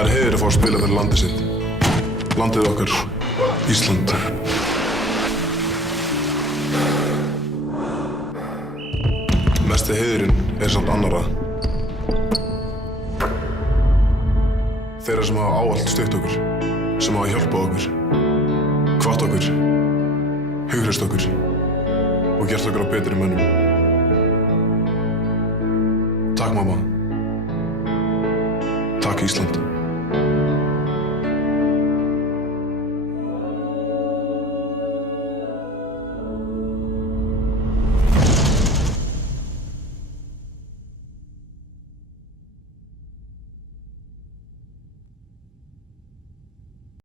Það heiður að fá að spila fyrir landið sitt. Landið okkar, Ísland. Mesti heiðurinn samt annarra. Þeirra sem hafa ávallt stutt okkur, sem hafa hjálpað okkur, hvatt okkur, hughreyst okkur og gert okkur að betri mönnum. Takk mamma. Takk Ísland.